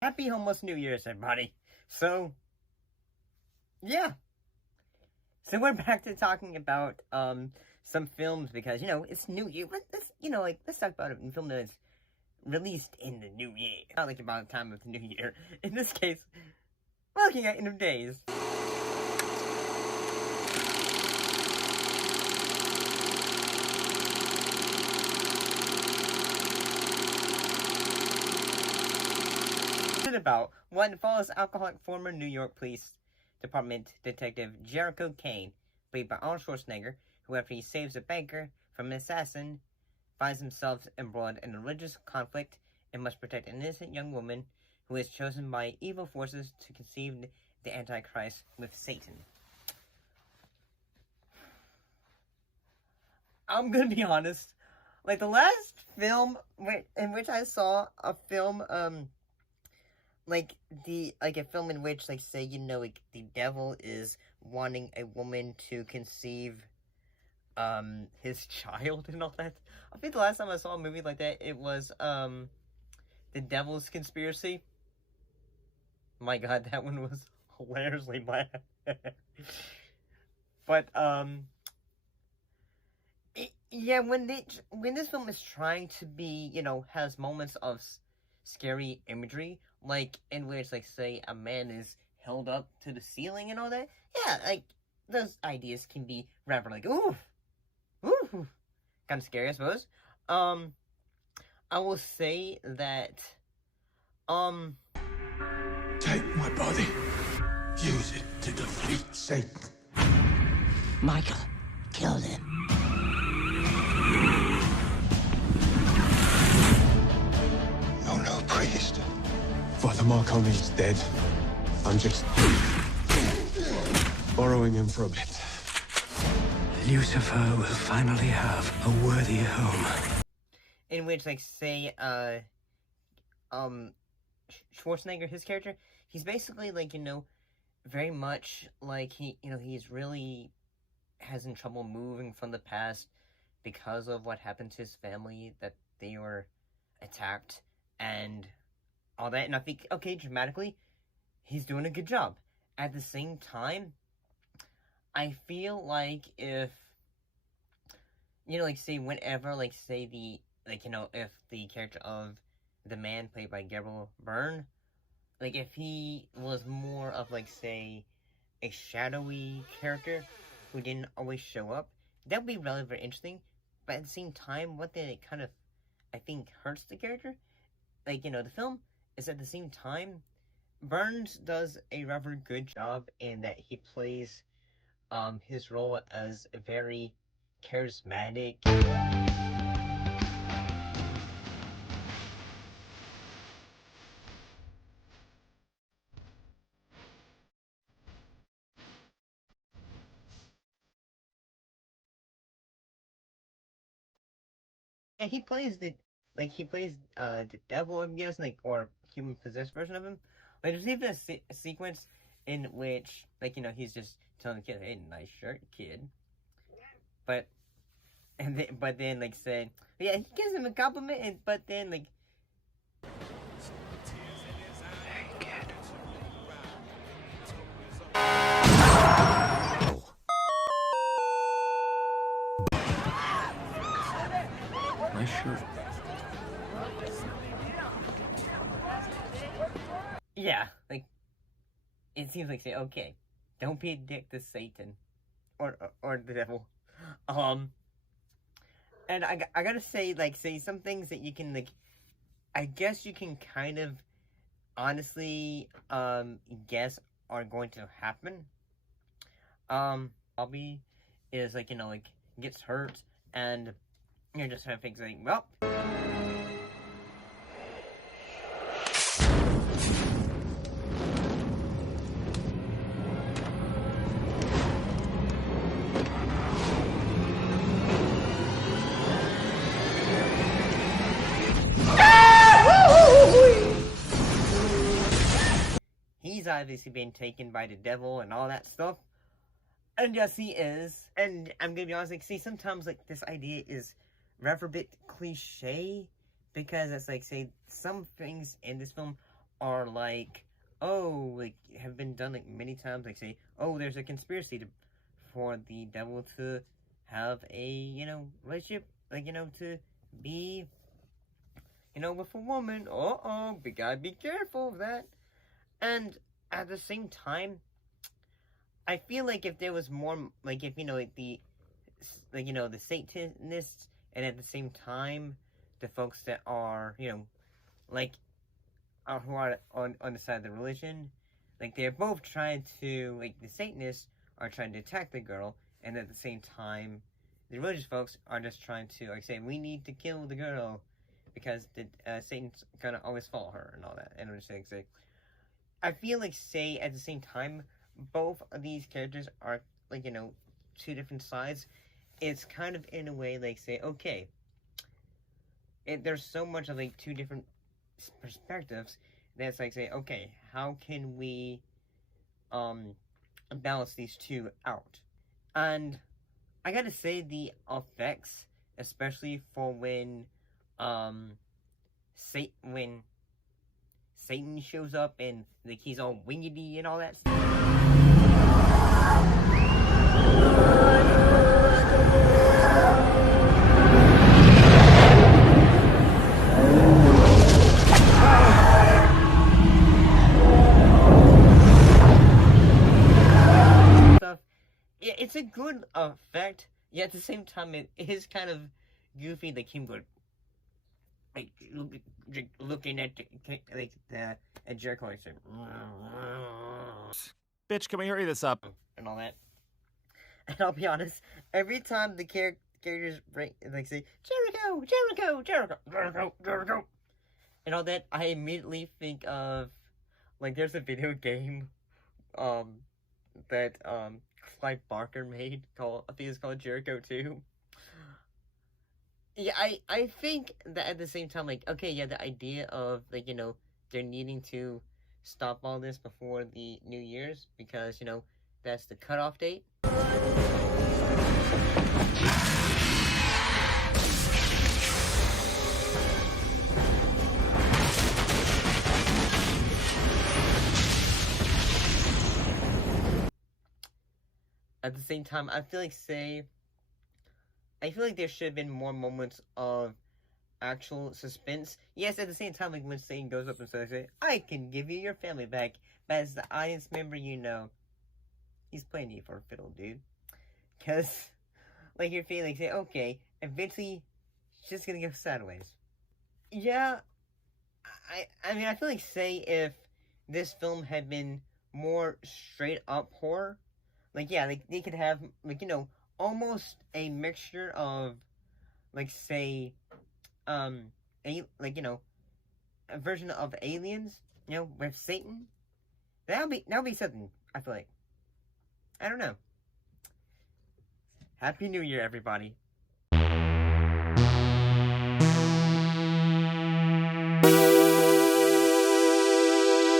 Happy almost New Year's, everybody. So, yeah. So we're back to talking about, some films because, it's New Year. Let's talk about a film that's released in the New Year. Not like about the time of the New Year. In this case, we're looking at End of Days. About one follows alcoholic former New York Police Department Detective Jericho Kane, played by Arnold Schwarzenegger, who, after he saves a banker from an assassin, finds himself embroiled in a religious conflict and must protect an innocent young woman who is chosen by evil forces to conceive the Antichrist with Satan. I'm gonna be honest, like the last film in which I saw a film, a film in which, say, the devil is wanting a woman to conceive, his child and all that. I think the last time I saw a movie like that, it was, The Devil's Conspiracy. My god, that one was hilariously bad. But, when this film is trying to be, has moments of scary imagery, in which, say, a man is held up to the ceiling and all that, yeah, those ideas can be rather, ooh, kind of scary, I suppose. I will say that, Take my body. Use it to defeat Satan. Michael killed him. No, priest. Father Marconi's dead. I'm just borrowing him for a bit. Lucifer will finally have a worthy home. In which, say, Schwarzenegger, his character, he's basically, very much, he's really having trouble moving from the past because of what happened to his family, that they were attacked, and all that, and I think, okay, dramatically, he's doing a good job. At the same time, I feel like if, say, whenever, say, if the character of the man played by Gabriel Byrne, if he was more of, say, a shadowy character who didn't always show up, that would be really very interesting, but at the same time, what then it kind of, I think, hurts the character, the film, is at the same time, Burns does a rather good job in that he plays, his role as a very charismatic, and he plays the devil, I guess, or human possessed version of him. There's even a sequence in which, he's just telling the kid, "Hey, nice shirt, kid." But then, say, yeah, he gives him a compliment, but then, Hey, kid. Nice shirt. yeah, it seems like, say, okay, don't be a dick to Satan, or the devil, and I gotta say, say some things that you can, I guess you can kind of honestly, guess are going to happen. Bobby is, gets hurt, and you're just kind of thinking, well, he's obviously been taken by the devil and all that stuff. And yes, he is. And I'm gonna be honest, see, sometimes, this idea is rather a bit cliche, because it's like, say, some things in this film are like, oh, like, have been done like many times, like, say, oh, there's a conspiracy for the devil to have a, you know, relationship, like, you know, to be, you know, with a woman. We gotta be careful of that. And at the same time, I feel like if there was more, like, if, you know, like, the, like, you know, the Satanists, and at the same time, the folks that are, you know, like, who are on the side of the religion, like, they're both trying to, like, the Satanists are trying to attack the girl, and at the same time, the religious folks are just trying to, like, say, we need to kill the girl, because the Satan's gonna always follow her, and all that, and I'm just saying, I feel like, say, at the same time, both of these characters are, like, you know, two different sides. It's kind of in a way, like, say, okay, there's so much of, like, two different perspectives that it's like, say, okay, how can we, balance these two out? And I gotta say, the effects, especially for when Satan shows up and, like, he's all wingedy and all that stuff. It's a good effect, yet at the same time it is kind of goofy, like him going, like, looking at at Jericho, like, saying, Bitch, can we hurry this up? and all that. And I'll be honest, every time the characters like say Jericho, Jericho, Jericho, Jericho, Jericho, and all that, I immediately think of, like, there's a video game that Clive Barker made called, I think it's called Jericho 2. Yeah, I think that at the same time, like, okay, yeah, the idea of, like, you know, they're needing to stop all this before the New Year's, because, you know, that's the cutoff date. At the same time, I feel like there should have been more moments of actual suspense. Yes, at the same time, like, when Satan goes up and says, I can give you your family back, but as the audience member, you know, he's playing you for a fiddle, dude. Because, like, you're feeling, say, okay, eventually, it's just gonna go sideways. Yeah, I mean, I feel like, say, if this film had been more straight up horror, like, yeah, like, they could have, like, you know, almost a mixture of, like, say, like, you know, a version of Aliens, you know, with Satan. That would be something, I feel like. I don't know. Happy New Year, everybody.